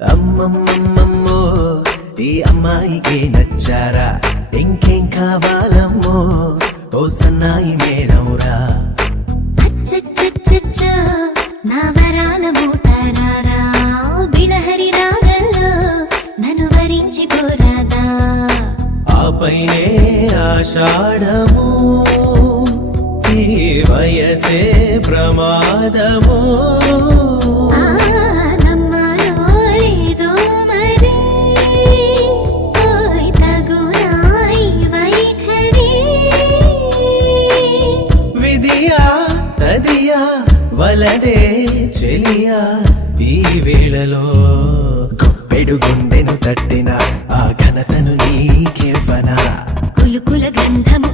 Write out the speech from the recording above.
అమ్మమ్మమ్మమ్మో ఈ అమ్మాయికి నచ్చారా ఇంకేం కావాలమ్మో ఓ సన్నాయి మేడంరా అచ్చచ్చచ్చచ్చో నా వరాల మూతారారా బిళహరి రాగల్లో నన్ను వరించి పోరాదా ఆపైనే ఆషాఢము ఈ వయసే ప్రమాదము వలదే చెలియా ఈ వేళలో గొప్పెడు గుండెను తట్టిన ఆ ఘనతను నీకివ్వనా కులుకుల గంధము